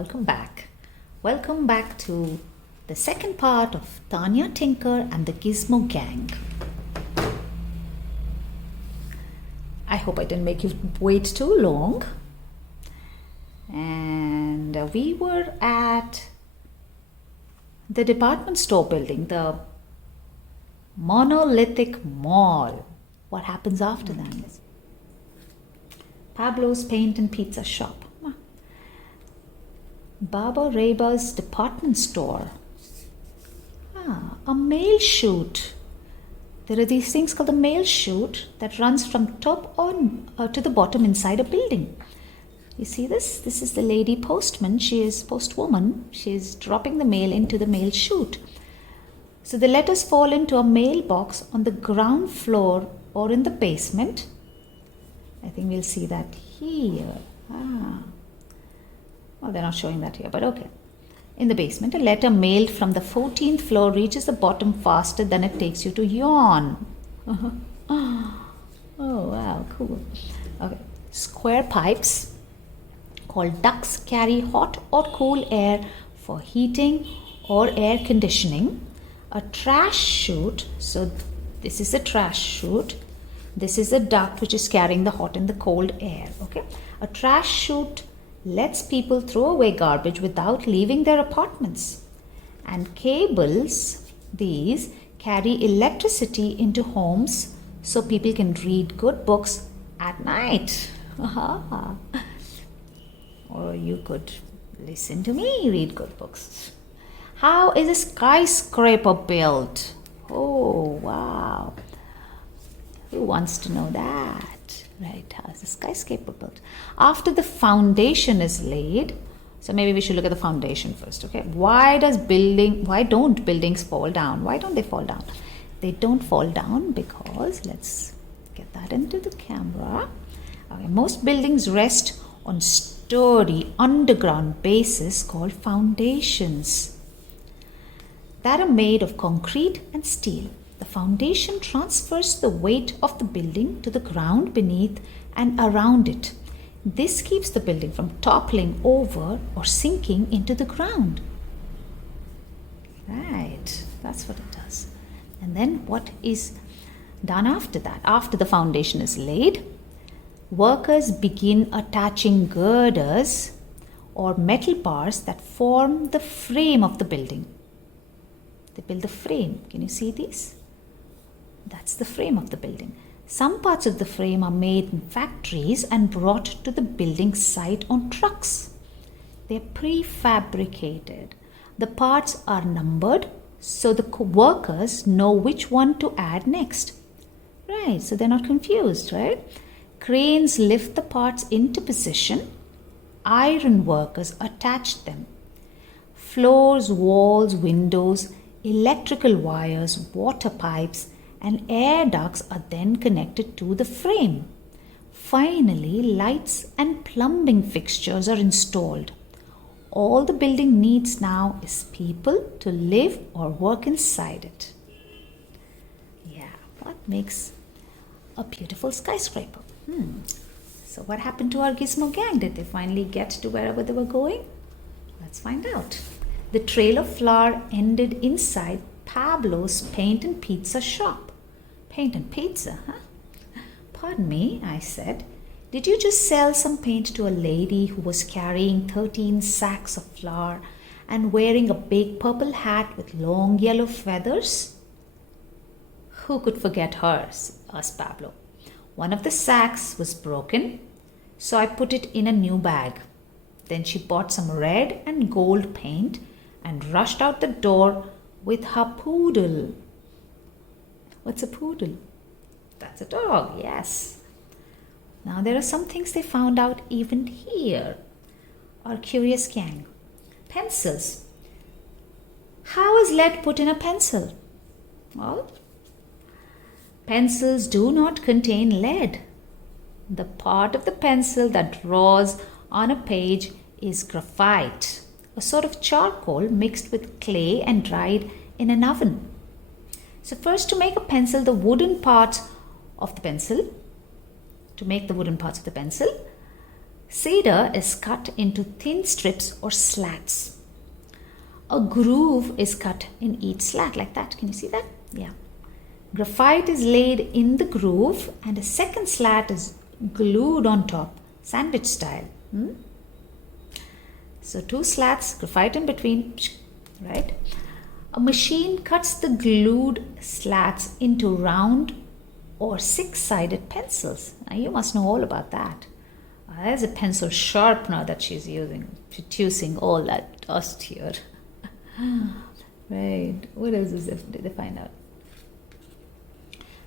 welcome back. Welcome back to the second part of Tanya Tinker and the Gizmo Gang. I hope I didn't make you wait too long. And we were at the department store building, the monolithic mall. What happens after that? Pablo's paint and pizza shop. Baba Reba's department store. A mail chute. There are these things called the mail chute that runs from top on to the bottom inside a building. You see this? This is the lady postman. She is postwoman. She is dropping the mail into the mail chute. So the letters fall into a mailbox on the ground floor or in the basement. I think we'll see that here. Well, they're not showing that here, but okay. In the basement, a letter mailed from the 14th floor reaches the bottom faster than it takes you to yawn. Oh, wow, cool. Okay. Square pipes called ducts carry hot or cool air for heating or air conditioning. A trash chute, so this is a trash chute. This is a duct which is carrying the hot and the cold air. Okay. A trash chute lets people throw away garbage without leaving their apartments. And cables, these carry electricity into homes so people can read good books at night. Or you could listen to me read good books. How is a skyscraper built? Oh, wow. Who wants to know that? Right, how is a skyscraper built? After the foundation is laid, so maybe we should look at the foundation first, okay? Why don't buildings fall down? Why don't they fall down? They don't fall down because, let's get that into the camera. Okay, most buildings rest on sturdy underground bases called foundations that are made of concrete and steel. The foundation transfers the weight of the building to the ground beneath and around it. This keeps the building from toppling over or sinking into the ground. Right, that's what it does. And then what is done after that? After the foundation is laid, workers begin attaching girders or metal bars that form the frame of the building. They build the frame. Can you see these? That's the frame of the building. Some parts of the frame are made in factories and brought to the building site on trucks. They're prefabricated. The parts are numbered so the workers know which one to add next. Right, so they're not confused, right? Cranes lift the parts into position. Iron workers attach them. Floors, walls, windows, electrical wires, water pipes, and air ducts are then connected to the frame. Finally, lights and plumbing fixtures are installed. All the building needs now is people to live or work inside it. Yeah, what makes a beautiful skyscraper? So what happened to our Gizmo gang? Did they finally get to wherever they were going? Let's find out. The trail of flour ended inside Pablo's paint and pizza shop. Paint and pizza, huh? Pardon me, I said. Did you just sell some paint to a lady who was carrying 13 sacks of flour and wearing a big purple hat with long yellow feathers? Who could forget her? Asked Pablo. One of the sacks was broken, so I put it in a new bag. Then she bought some red and gold paint and rushed out the door with her poodle. What's a poodle? That's a dog, yes. Now there are some things they found out even here. Our curious gang. Pencils. How is lead put in a pencil? Well, pencils do not contain lead. The part of the pencil that draws on a page is graphite, a sort of charcoal mixed with clay and dried in an oven. So first, to make the wooden parts of the pencil, Cedar is cut into thin strips or slats. A groove is cut in each slat like that. Can you see that? Yeah. Graphite is laid in the groove and a second slat is glued on top, sandwich style. So 2 slats, graphite in between, right? A machine cuts the glued slats into round or 6-sided pencils. Now you must know all about that. There's a pencil sharpener that she's using, producing all that dust here. Right, what else did they find out?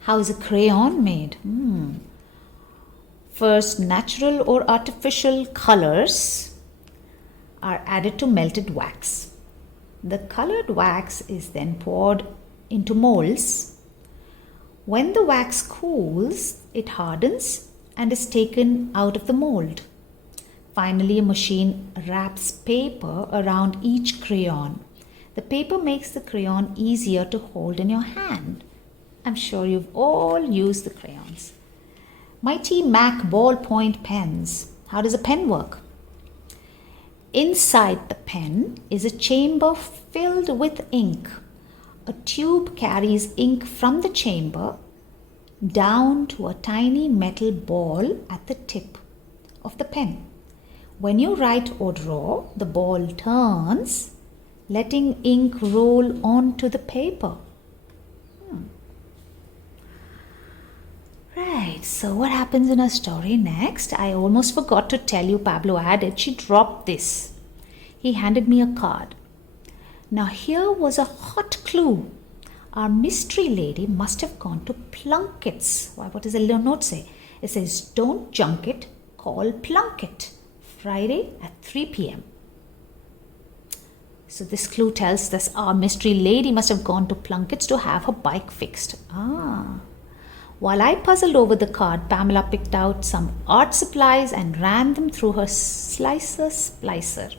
How is a crayon made? First, natural or artificial colors are added to melted wax. The colored wax is then poured into molds. When the wax cools, it hardens and is taken out of the mold. Finally, a machine wraps paper around each crayon. The paper makes the crayon easier to hold in your hand. I'm sure you've all used the crayons. Mighty Mac ballpoint pens. How does a pen work? Inside the pen is a chamber filled with ink. A tube carries ink from the chamber down to a tiny metal ball at the tip of the pen. When you write or draw, the ball turns, letting ink roll onto the paper. Right, so what happens in our story next? I almost forgot to tell you, Pablo added, she dropped this. He handed me a card. Now here was a hot clue. Our mystery lady must have gone to Plunkett's. Why, what does the little note say? It says, don't junk it, call Plunkett. Friday at 3 p.m. So this clue tells us our mystery lady must have gone to Plunkett's to have her bike fixed. While I puzzled over the card, Pamela picked out some art supplies and ran them through her slicer splicer.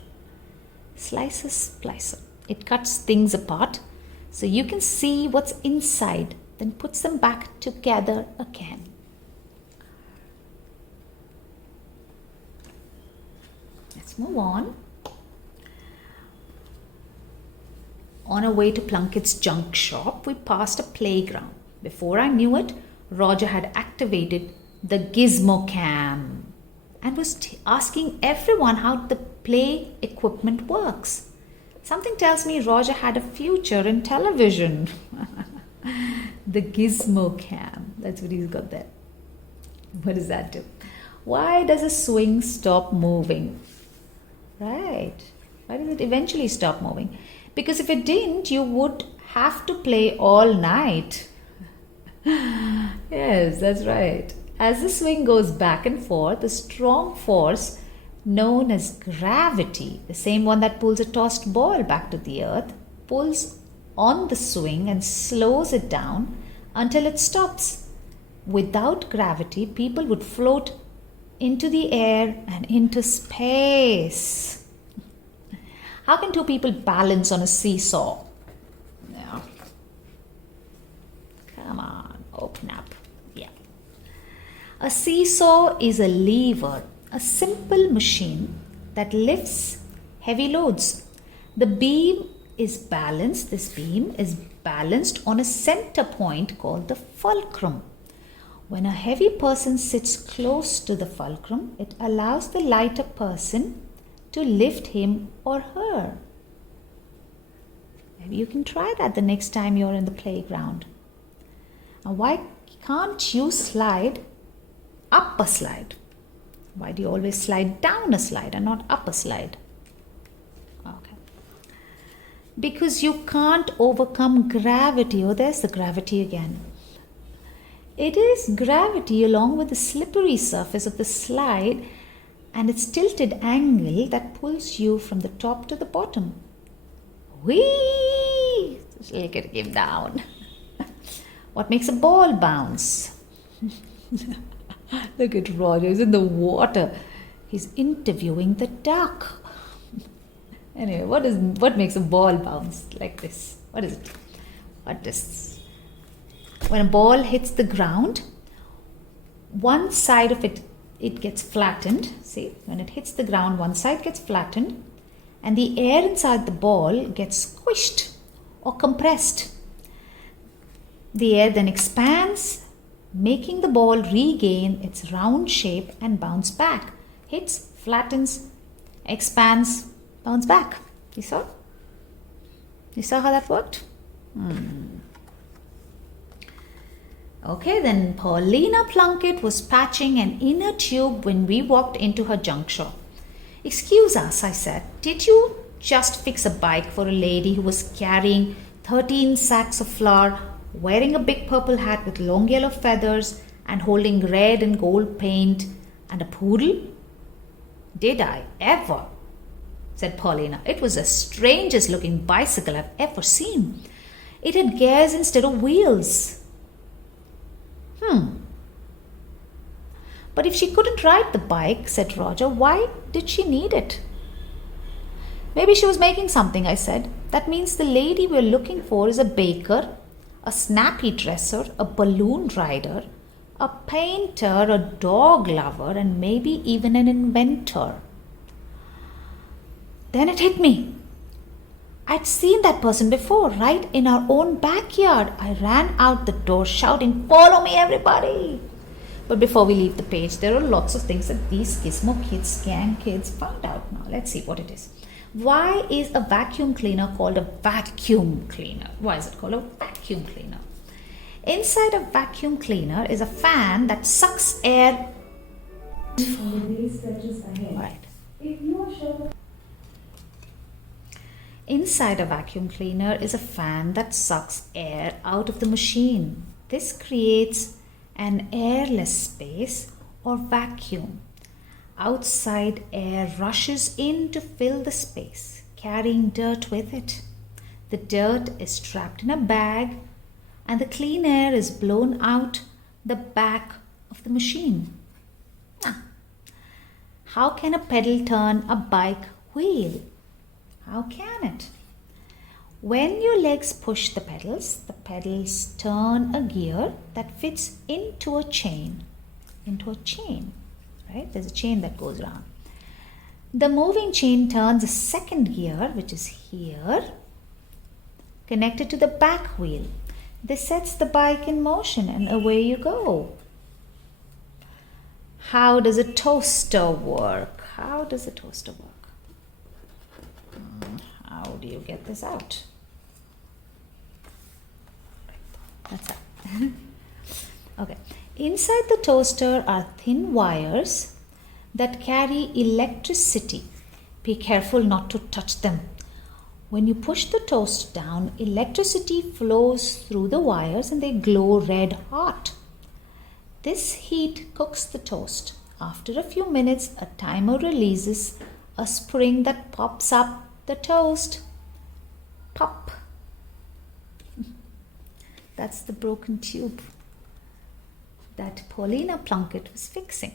Slicer splicer. It cuts things apart so you can see what's inside, then puts them back together again. Let's move on. On our way to Plunkett's junk shop, we passed a playground. Before I knew it, Roger had activated the Gizmo cam and was asking everyone how the play equipment works. Something tells me Roger had a future in television. The Gizmo cam. That's what he's got there. What does that do? Why does a swing stop moving? Right. Why does it eventually stop moving? Because if it didn't, you would have to play all night. Yes, that's right. As the swing goes back and forth, a strong force known as gravity, the same one that pulls a tossed ball back to the earth, pulls on the swing and slows it down until it stops. Without gravity, people would float into the air and into space. How can 2 people balance on a seesaw? Yeah. Come on, open up. Yeah. A seesaw is a lever, a simple machine that lifts heavy loads. The beam is balanced. This beam is balanced on a center point called the fulcrum. When a heavy person sits close to the fulcrum, it allows the lighter person to lift him or her. Maybe you can try that the next time you're in the playground. Now, why can't you slide up a slide? Why do you always slide down a slide and not up a slide? Okay. Because you can't overcome gravity. Oh, there's the gravity again. It is gravity along with the slippery surface of the slide and its tilted angle that pulls you from the top to the bottom. Whee! Look at him down. What makes a ball bounce? Look at Roger, he's in the water. He's interviewing the duck. Anyway, what makes a ball bounce like this? What is it? What is? When a ball hits the ground, one side of it it gets flattened. See, when it hits the ground, one side gets flattened and the air inside the ball gets squished or compressed. The air then expands, making the ball regain its round shape and bounce back. Hits, flattens, expands, bounce back. You saw? You saw how that worked? Okay, then Paulina Plunkett was patching an inner tube when we walked into her junk shop. Excuse us, I said. Did you just fix a bike for a lady who was carrying 13 sacks of flour, wearing a big purple hat with long yellow feathers and holding red and gold paint and a poodle? Did I ever? Said Paulina. It was the strangest looking bicycle I've ever seen. It had gears instead of wheels. But if she couldn't ride the bike, said Roger, why did she need it? Maybe she was making something, I said. That means the lady we're looking for is a baker, a snappy dresser, a balloon rider, a painter, a dog lover, and maybe even an inventor. Then it hit me. I'd seen that person before, right in our own backyard. I ran out the door shouting, "Follow me, everybody!" But before we leave the page, there are lots of things that these Gizmo kids, gang kids, found out now. Let's see what it is. Why is a vacuum cleaner called a vacuum cleaner? Why is it called a vacuum cleaner? Inside a vacuum cleaner is a fan that sucks air. Right. Inside a vacuum cleaner is a fan that sucks air out of the machine. This creates an airless space or vacuum. Outside air rushes in to fill the space, carrying dirt with it. The dirt is trapped in a bag and the clean air is blown out the back of the machine. How can a pedal turn a bike wheel? How can it? When your legs push the pedals turn a gear that fits into a chain. Right? There's a chain that goes around. The moving chain turns a second gear, which is here, connected to the back wheel. This sets the bike in motion and away you go. How does a toaster work? How do you get this out? That's that. Okay. Inside the toaster are thin wires that carry electricity. Be careful not to touch them. When you push the toast down, electricity flows through the wires and they glow red hot. This heat cooks the toast. After a few minutes, a timer releases a spring that pops up the toast. Pop. That's the broken tube that Paulina Plunkett was fixing.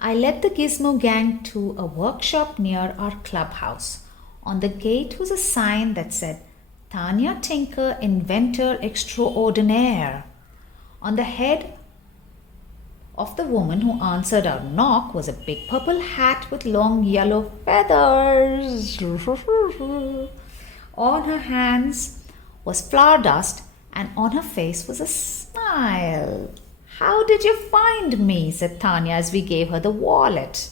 I led the Gizmo gang to a workshop near our clubhouse. On the gate was a sign that said, Tanya Tinker, Inventor Extraordinaire. On the head of the woman who answered our knock was a big purple hat with long yellow feathers. On her hands was flour dust and on her face was a smile. How did you find me? Said Tanya as we gave her the wallet.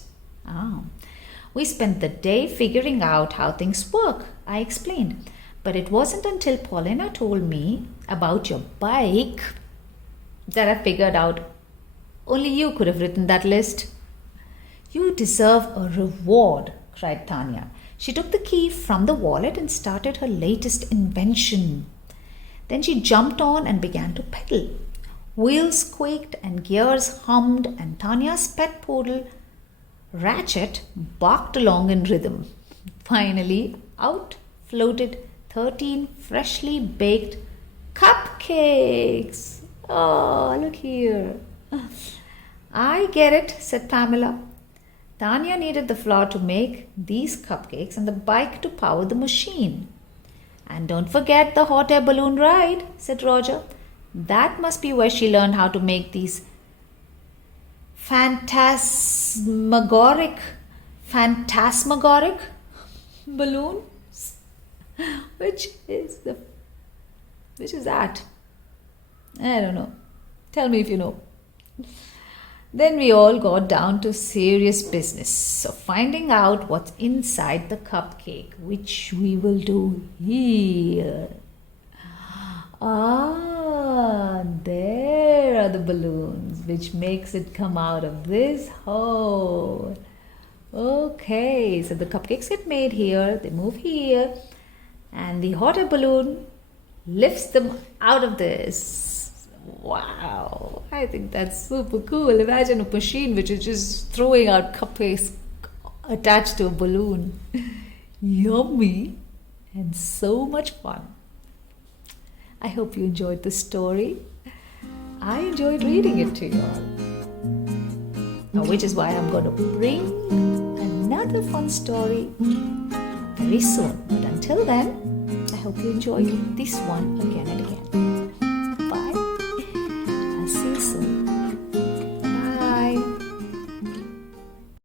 We spent the day figuring out how things work, I explained. But it wasn't until Paulina told me about your bike that I figured out only you could have written that list. You deserve a reward, cried Tanya. She took the key from the wallet and started her latest invention. Then she jumped on and began to pedal. Wheels squeaked and gears hummed and Tanya's pet poodle, Ratchet, barked along in rhythm. Finally, out floated 13 freshly baked cupcakes. Oh, look here. I get it, said Pamela. Tanya needed the flour to make these cupcakes and the bike to power the machine. And don't forget the hot air balloon ride, said Roger. That must be where she learned how to make these phantasmagoric balloons. Which is that? I don't know. Tell me if you know. Then we all got down to serious business of finding out what's inside the cupcake, which we will do here. Ah, there are the balloons, which makes it come out of this hole. Okay, so the cupcakes get made here, they move here, and the hot air balloon lifts them out of this. Wow, I think that's super cool. Imagine a machine which is just throwing out cupcakes attached to a balloon. Yummy and so much fun. I hope you enjoyed the story. I enjoyed reading it to you all. Now, which is why I'm going to bring another fun story very soon. But until then, I hope you enjoyed this one again and again.